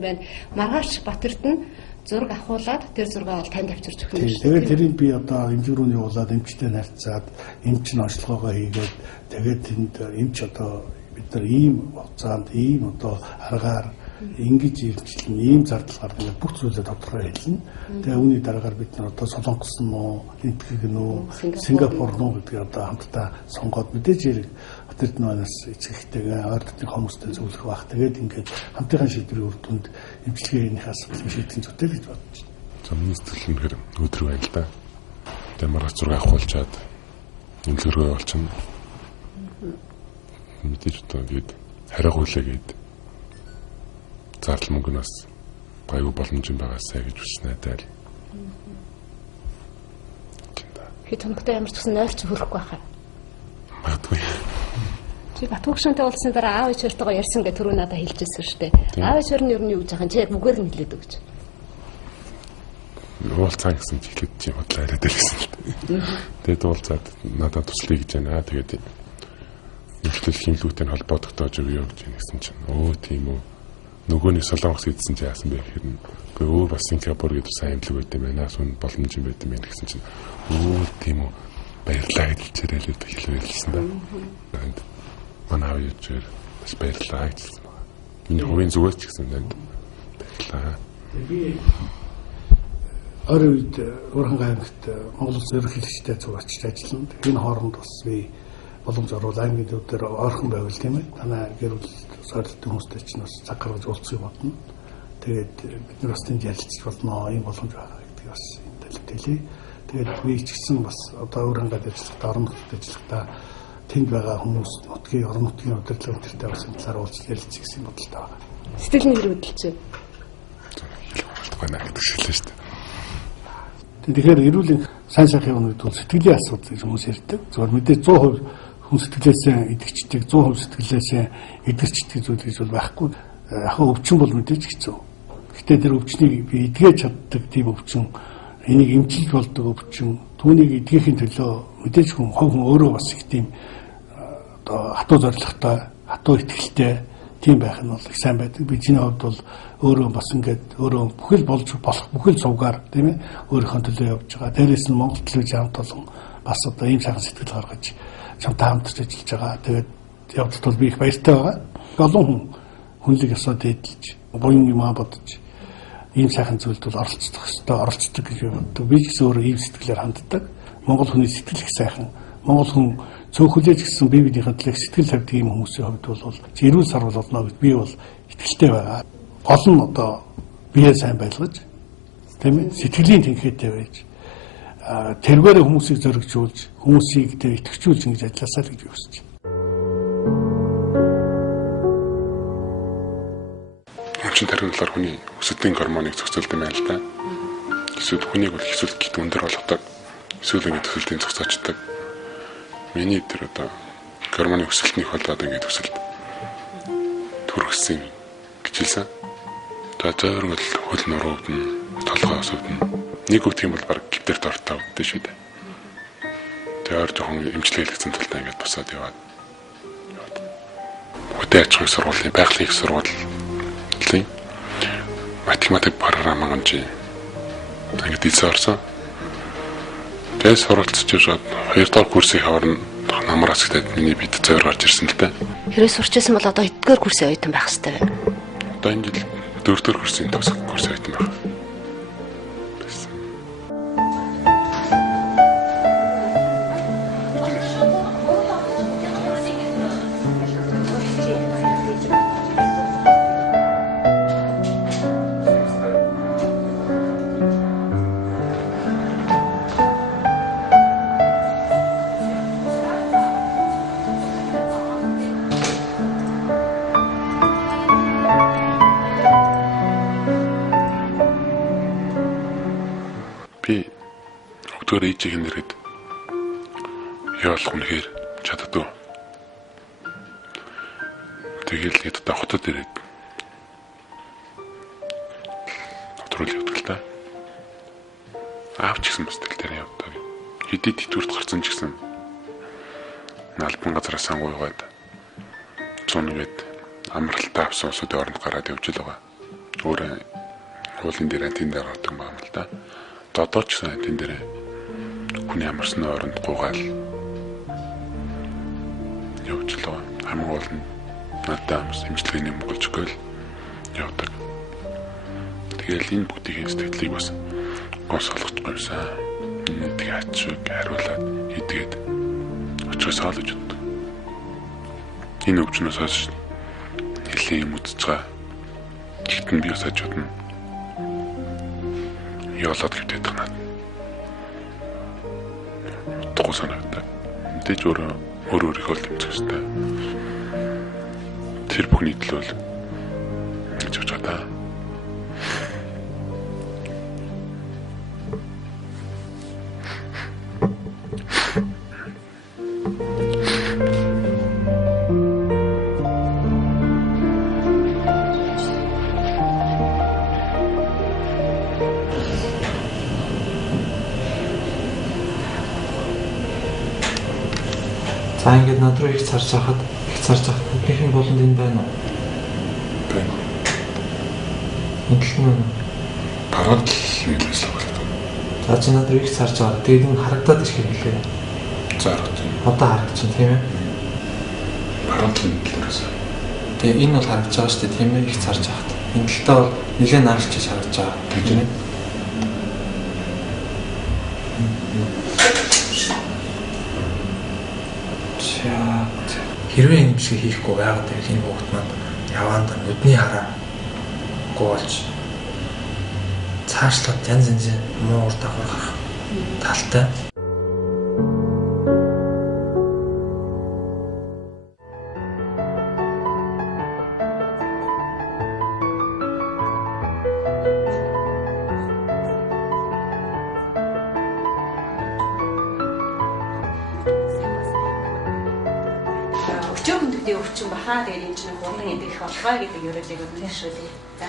байна. Маргааш Батэрд нь зураг авахуулаад тэр зургаа бол танд авчирч өгнө шүү дээ. Тэгээд тэрийг би одоо эмчиг рүү явуулаад эмчтэй харьцаад эмч нь онцлогоогоо хийгээд тэгээд тэнд эмч одоо бид нар ийм хугацаанд ийм одоо аргаар ингэж ирчлэн ийм зардал гардаг бүх зүйлээ тодорхой хэлнэ. Тэгээ үүний дараагаар бид нар одоо Солонгос нь уу, Энтхэг нь уу, Сингапур нь уу гэдгийг одоо хамтдаа сонгоод мэдээж хэрэг Батэрд манаас эцэгтэйгээ ойртны хүмүүстэй зөвлөх бах. Тэгээд ингээд хамтын шийдвэрийн үр дүнд эмчилгээний асуудлыг шийдэх зүйтэй гэж бодож байна. За миний сэтгэл нь хэр өдрөг байл да. Тэгээ маргааш зураг авахулчаад эмнэлгэрөө болчихно. Мэдээж одоо гээд хараагуулаа гээд зардал мөнгөнөөс гайгүй боломж юм байгаасаа гэж хүснэ дайл. Хэд хоногтой ямар ч гэсэн нойрч хөрөхгүй байхаа. Магадгүй. Чи Батбөгшөнтэй уулзсан дараа аав ээжтэйгээ ярьсан гэж түрүү надад хэлжсэн шүү дээ. Аав ээж нь юу юу гэж байгаа юм чи яг бүгээр нь хэлээд өгч. Уулзсан гэсэн чи хэлээд чи бодлоо яриад байсан л дээ. Тэгээд уулзаад надад туслая гэж байна. Тэгээд нөхцөл хэмлүүтэй холбоо тогтоож өгөө гэж хэлсэн чинь өө тийм үү. Нөгөөний Солонгос идсэн чи яасан бэ гэхээр үгүй өөр бас Сингапур гэдэг сайн имлэг байт юм байна. Сүн боломж юм байт юм байна гэсэн чинь өө тийм үү. Баярлалаа гэж хэлээд хэлсэн да. Манай аав ээжээр бас баярлалаа гэсэн байна. Миний хувийн зүгээс ч гэсэн танд баярлалаа. Би орой үед Урхан аймагт Монгол Улсын ерөнхийлөгчтэй зурагч ажиллана. Энэ хооронд бас би боломж оруулаад аймгийн төвдөр ойрхон байвал тийм ээ. Танай гэр бүл сорилтын хүмүүстэй ч бас цаг гаргаж уулзах бодно. Тэгээд бид нар бас тэнд ярилцж болно. Ийм боломж байгаа гэдэг бас энэ талд хэлье. Тэгээд би ч гэсэн бас одоо Урхангад ажиллахдаа орон нутгад ажиллахдаа тэнд байгаа хүмүүс нутгийн орон нутгийн удирдлага өнтертэй бас энэ талаар уулзж ярилцах гэсэн бодолтой байна. Сэтгэл нь хэрэг хөдөлж байна. Болтгоо наа гэдэг шилээ шүү дээ. Тэгэхээр эрүүлийн сайн сайхны өнөд бол сэтгэлийн асуудал гэж хүмүүс ярьдаг. Зөвхөн мэдээ 100% хүн сэтгэлээсээ идэгчдэг, 100% сэтгэлээсээ идэрчдэг зүйл гэж бол байхгүй. Яг өвчин бол мэдээж хэцүү. Гэхдээ тэр өвчнийг би эдгэж чаддаг тийм өвчин, энийг эмчилж болдог өвчин, түүнийг эдгэхийн төлөө мэдээж хүн өөрөө бас их тийм одоо хатуу зоригтой, хатуу итгэлтэй тийм байх нь бол их сайн байдаг. Би чиний хувьд бол өөрөө бас ингээд өөрөө бүхэл болж болох бүхэл сувгаар тийм ээ өөрийнхөө төлөө явж байгаа. Дээрээс нь Монгол телевиз хамт олон бас одоо ийм сайхан сэтгэл гаргаж чамтай хамтарч ажиллаж байгаа. Тэгээд явдалт бол би их баяртай байгаа. Олон хүн хүнлэг ёсоод эдэлж, буян юм бодож ийм сайхан зүйлд бол оролцдог гэж боддог. Би ч гэсэн өөрөө ийм сэтгэлээр ханддаг. Монгол хүний сэтгэл их сайхан. Монгол хүн цөөхөлж гисэн бие биенийхээ төлөө сэтгэл тавьдаг юм хүмүүсийн хувьд бол эрүүл сар болно гэж би бол итгэлтэй байгаа. Гол нь одоо бие сайн байлгаж тийм ээ сэтгэлийн тэнхээтэй байж тэрвэрээ хүмүүсийг зоригжуулж хүмүүсийг тэр итгэжүүлж ингэж ажилласаа л гэж хүсэж байна. Эмчин тархинлаар хүний өсөлтийн гормоныг зохицуулдаг юм байна л да. Эсвэл хүнийг бол эсвэл гит өндөр болгодог. Эсвэл ингэ төсөлтийн зохицоочдаг. Миний тэр одоо гормоны өсөлтнийх болоод ингэ төсөлт төрөссөн гэж хэлсэн. Тэгээд зөөр бол хөл нурууд нь толгой осууд нь нэг үгт юм бол баг гипдэр дортой өгдөө шүү дээ. Тэгээд жоохон эмчилгээ хийлгэсэн талтай ингэ босоод яваад. Хөдөө аж ахуйн сургуулийн байгалийн их сургуулийн математик програмын чи ингэ дийсэн орсон. Тэгээд суралцж ирээд 2 дахь курсыг аварна намраас гэдэг миний бид зөөр гарч ирсэн л дээ. Хэрэг сурчсан бол одоо эдгээр курсын оюутан байх хэрэгтэй байна. Одоо энэ жил 4 дахь курсын төгсөх курс оюутан байна. Би өгдөгөр ээжийг нэрэд яалах үнэхээр чаддгүй. Тэгэл хэд та хотод ирээд дотрол явдаг л та. Аавч гэсэн бас тэл дээр явдаг. Хэдий тэтгүрт гарсан ч гэсэн альбан газраас ангуугаад цунагээд амралтаа авсан усуудын оронд гараад явж л байгаа. өөрөө уулын дээр тэн дээр ордог юм л да. Одоо ч гэсэн тэн дээр хүний амарсны оронд гуйгаал явуулаа. Хамгийн гол нь надад эмчилгээний мөнгөжгөл явдаг. Тэгэл энэ бүгдийн сэтгэлийг бас гоо солохгүй юмсан. Тэгээ ачиг хариулаад хийдгээд очроос хаалж удаа. Энэ өвчнөөс хойш нэлийн юм үзэж байгаа. Гэхдээ би бас ажууд нь явуулаад хэвдээд байгаа. Тохоо санагдаа. Мэдээж өөрийнхөө л тэмцэх хэрэгтэй. Тэр бүхний төлөө л гэж бодож байгаа. За ингээд над руу их царж хахад бүгдийн болонд энэ байна уу? Байна. Ингэлэн үү? Бараад л юм байсан байна. За чи над руу их царж байгаа. Тэгээд энэ харагдаад ирэх хэлээ. Зарах тийм. Одоо харагдаж байна тийм ээ? Бараад л юм хэлээсээ. Тэгээ энэ бол харагдаж байгаа шүү дээ тийм ээ? Их царж хахад. Ингэлтээ бол нэлээд наалчиж харагдаж байгаа. Тийм ээ? Хэрвээ энэ шиг хийхгүй байгаад байвал энэ хүүхэд маань яваанда нүдний хараа гуйлж цаашлаад янз янзын муу ур дагавар гарах талтай. Өвчин бахаа тэгээд энэ чинь хурдан идэх болгоо гэдэг ерөөдийг үнэн шүү дээ. За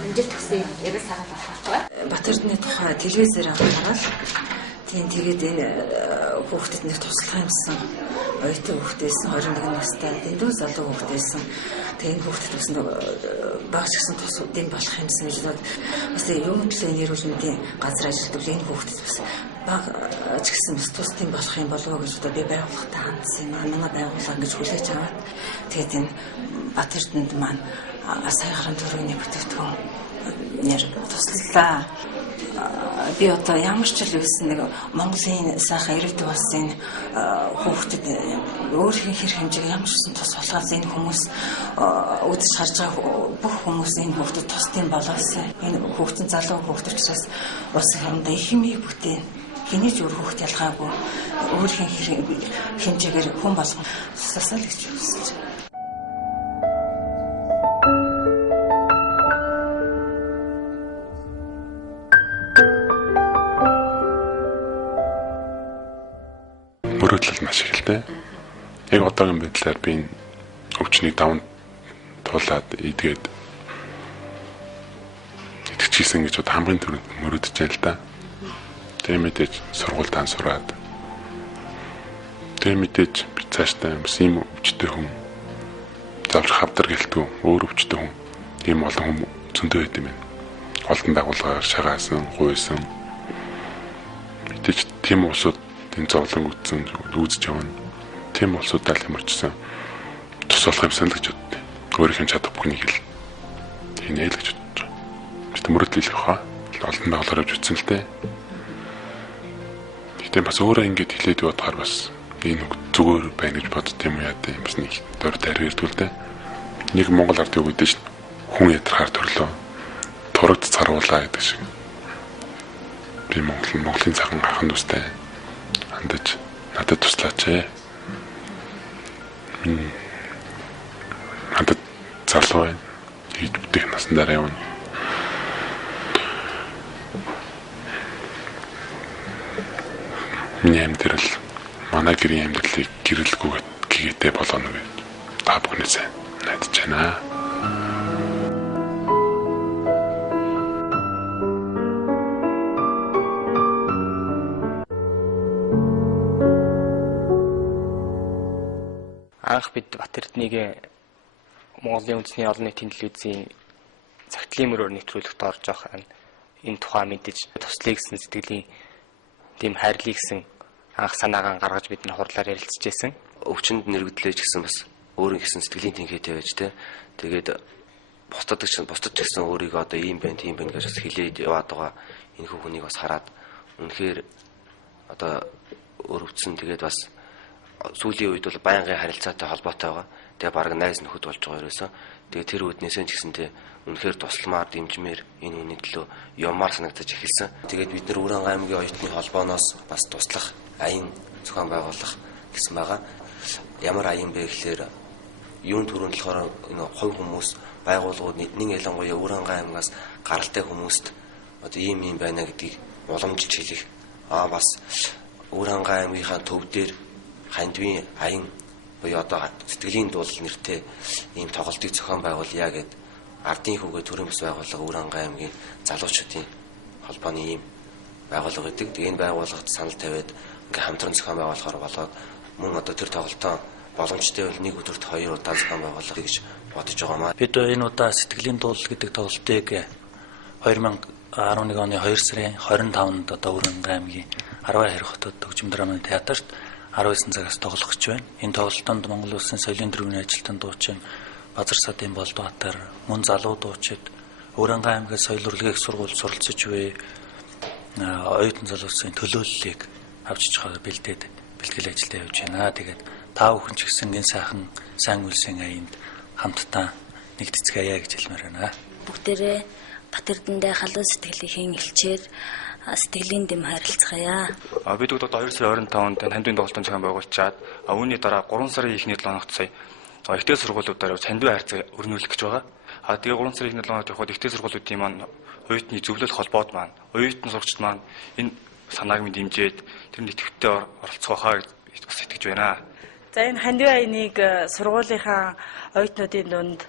амжилт хүсье. Ярил сагаад авах. Батэрдны тухай телевизээр хараад тэгээд энэ хүүхдэд нэг туслах юмсан оюутан хүүхдээсэн 21 настай дэндүү залуу хүүхдээсэн тэгээд хүүхдэд бас багш гэсэн тусуудын болох юмсан гэж бас юм төлөө нэрүүл мэндийн газар ажилладаг энэ хүүхдэд бас баг ч гэсэн бас тусдын болох юм болов уу гэж би байгууллагатай хандсан юм. Манай байгууллага ингэж хүлээж аваад тэгээд энэ Батэрдэнд маань сая гаруй төгрөгийн бүтээгдэхүүн нэр туслалаа. Би одоо ямар ч л байсан нэг Монголын сайхан ирээдүйн улсын хүүхдэд өөрийн хэрэг хэмжээг ямар ч тус болгоос энэ хүмүүс үдшиж харж байгаа бүх хүмүүс энэ хүүхдэд тусдын болоосаа энэ хүүхдэн залуу хүүхд учраас улсын хэмжээнд их хэмээг бүтээн хэний ч өөр хүүхд ялгаагүй өөрийн хэрэг хэмжээгээр хүн болгон тусласаа л гэж хүсэж байна. Мөрөдлөл маш их л дээ. Яг одоогийн байдлаар би энэ өвчнийг даван туулаад идгээд итгэжсэн гэж бод хамгийн түрүүнд мөрөдөж байл та. Тэгээ мэдээж сургуультаа сураад. Тэгээ мэдээж би цаашдаа бас ийм өвчтэй хүн завж хавдар гэлтгүй өөр өвчтэй хүн ийм олон хүн зөндөө байд юм байна. Олон байгууллагаар шагаасан, гуйсан. Мэдээж тийм улсууд энэ зовлон үзэж явна. Тийм улсуудаа л ямарчсан тус болох юмсан л гэж боддог. Өөрийнх нь чадахгүй нэг л хийнэ л гэж бодож байгаа. Бид мөрөдлөл хаа олон байгууллагаар явж утсан л дээ. Гэтэ бас өөрөө ингэж хэлээд бодохоор бас энэ зүгээр байна гэж бодд юм яа дээ. Бас нэг дор дарирдүүл дээ. Нэг Монгол ард юу гэдэг чинь хүн ядрахаар төрлөө турагд царуулаа гэдэг шиг. Би Монголын цагаан ахын дустай хандаж надад туслаач ээ. Надад залуу байна. Хийж бүтээх насны дараа явна. Миний амьдрал манай гэрийн амьдралыг гэрэлгүй гэгээтэй болгоно гэж та бүхнээ сайн найдаж байна. Анх бид Батэрднийг Монголын үндэсний олон нийтийн телевизийн цагтлын мөрөөр нэвтрүүлэгт орж явах энэ тухай мэдэж туслая гэсэн сэтгэлийн тийм хайрлыг гэсэн анх санаагаа гаргаж бид нар хурлаар ярилцчихсэн. Өвчнөд нэрвэдлэж гэсэн бас өөрийн гэсэн сэтгэлийн тэнхээтэй байж тэ. Тэгээд бусдад гэсэн өөрийгөө одоо ийм байна, тийм байна гэж бас хэлээд яваад байгаа энэ хүүхнийг бас хараад үнэхээр одоо өрөвдсөн. Тэгээд бас сүүлийн үед бол байнгын харилцаатай холбоотой байгаа. Тэгээ бараг найз нөхөд болж байгаа ерөөсөө. Тэгээ тэр үүднээсээ ч гэсэнтэй үнэхээр тусламаар дэмжмээр энэ үний төлөө юмар санагдаж эхэлсэн. Тэгээд бид нар Өрөөнgai аймгийн оюутны холбооноос бас туслах аян зохион байгуулах гэсэн байгаа. Ямар аян бэ гэхээр юун төрөнд болохоор энэ хувь хүмүүс байгууллагууд нэг ялангуяа Өрөөнgai аймгаас гаралтай хүмүүст одоо ийм байна гэдгийг уламжилж хэлэх. Бас Өрөөнgai аймгийнхаа төв дээр хандвийн аян буюу одоо сэтгэлийн дуулал нэртэй ийм тоглолтыг зохион байгуулъя гэд ардын хүүгээ төрийн бас байгууллага Өрөөнgai аймгийн залуучуудын холбооны ийм байгууллага гэдэг. Тэгээ энэ байгууллагад санал тавиад ингээ хамтран зохион байгуулахаар болоод мөн одоо тэр тоглолтоо боломжтой бол нэг өдөрт 2 удаа зохион байгуулах гэж бодож байгаамаа. Бид энэ удаа сэтгэлийн дуулал гэдэг тоглолтыг 2011 оны 2 сарын 25-нд одоо Өрөөнgai аймгийн 10 хэрэг хотод Төгжим драмын театрт 19 цагаас тоглох гэж байна. Энэ тоглолтод Монгол Улсын соёлын тэргүүний ажилтан дуучин Базар Садын Болдбаатар, мөн залуу дуучид Өрөөнgai аймгийн соёл урлагийн сургуульд суралцж буй оюутан залуусын төлөөллийг авчиж байгаа бэлтгэл ажилдаа явж байна. Тэгээд та бүхэн ч гэсэн энэ сайхан сайн үлсийн аянд хамтдаа нэгдэцгээе гэж хэлмээр байна. Бүгдээрээ Бат Эрдэнэтэй халуун сэтгэлийнхэн элчээр сэтгэлийн дэм харилцгаая. Бид одоо 2 сарын 25-нд хандвийн тоглолтын зохион байгуулчаад үүний дараа 3 сарын эхний 7 хоногт сая ихтэй сургуулиудаар хандвийн харьцаа өрнүүлэх гэж байгаа. Тэгээ 3 сарын эхний 7 хоногт явахад ихтэй сургуулиудын маань оюутны зөвлөл холбоод маань оюутан сурагчид маань энэ санааг минь дэмжиж тэр нэтгэвтэй оролцох байхаа гэж бас итгэж байна. За энэ хандвийн аяныг сургуулийнхаа оюутнуудын дунд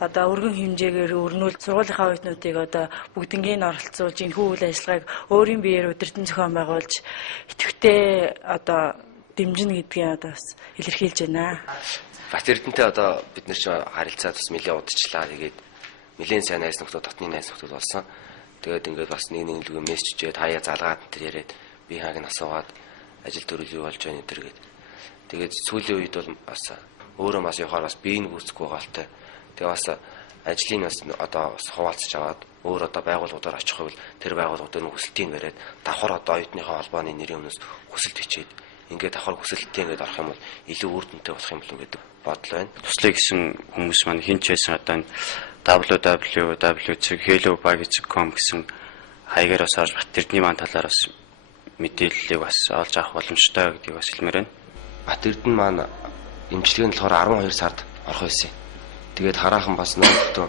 одоо өргөн хэмжээгээр өрнүүл сургуулийнхаа оюутнуудыг одоо бүгднийг оролцуулж энэ үйл ажиллагааг өөрийн биеэр удирдан зохион байгуулж идэвхтэй одоо дэмжинэ гэдгийг одоо бас илэрхийлж байна. Бат Эрдэнэтэй одоо бид нар ч харилцаа бас нэлээд удажлаа. Тэгээд нэлээд сайн найз нөхдөд, дотны найз нөхдөд болсон. Тэгээд ингээд бас нэг лүгэ мессежээд хаяа залгаад тэр яриад би хааг нь асуугаад ажил төрөл юу болж байна энэ гээд. Тэгээд сүүлийн үед бол бас өөрөө бас явахаар бас биеийг гүйцэхгүй байгaalтай. Тэгээ бас ажлын бас одоо хуваалцаж аваад өөр одоо байгууллагуудаар очих хөвөл тэр байгууллагуудын хүсэлтийг бариад давхар одоо оюутныхаа холбооны нэрийн өмнөөс хүсэлт бичээд ингээд давхар хүсэлтээ ингээд орох юм бол илүү үр дүнтэй болох юм болов гэдэг бодол байна. Туслая гэсэн хүмүүс маань хин ч байсан одоо www.hellobagic.com гэсэн хаягаараас орж Бат Эрдэнэ маань талаар бас мэдээллийг бас олж авах боломжтой гэдгийг бас хэлмээр байна. Бат Эрдэнэ маань эмчилгээ нь болохоор 12 сард орох байсан. Тэгээд хараахан бас нөхдөд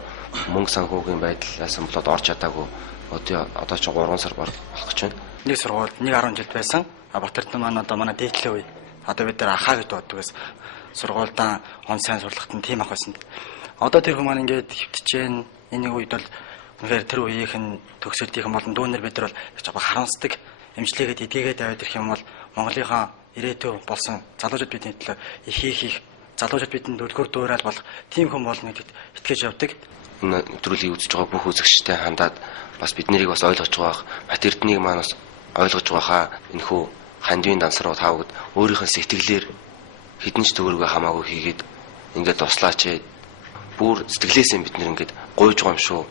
мөнгө санхүүгийн байдлаас болоод орж чадаагүй. Одоо ч 3 сар болох гэж байна. Нэг сургуульд 10 жил байсан. Бат Эрдэнэ маань одоо манай дээдлийн үе. Одоо бид нар ахаа гэж боддогээс сургуульдаа он сайн сурлагт нь тийм ах байсан. Одоо тэр хүмүүс маань ингээд хөвтөж, энэ үед бол үнэхээр тэр үеийнхэн төгсөлтийнхэн болон дүүнер бид нар бол харамсдаг эмчилгээгээд эдгээгээд аваад ирэх юм бол Монголынхаа ирээдүй болсон залуучууд бидний төлөө их залуучууд бидэнд үлгэр дуурайл болох тийм хүн болно гэдэгт итгэж явдаг. Энэ нэвтрүүлгийг үзэж байгаа бүх үзэгчтэй хандаад бас бид нарыг бас ойлгож байгаа. Бат Эрдэнэийг маань бас ойлгож байхаа энэхүү хандвийн дансруу тавгад өөрийнхөө сэтгэлээр хэдэн ч төгрөгөө хамаагүй хийгээд ингээд туслаач. Бүр сэтгэлээсээ бид нэр ингээд гуйж байгаа юм шүү.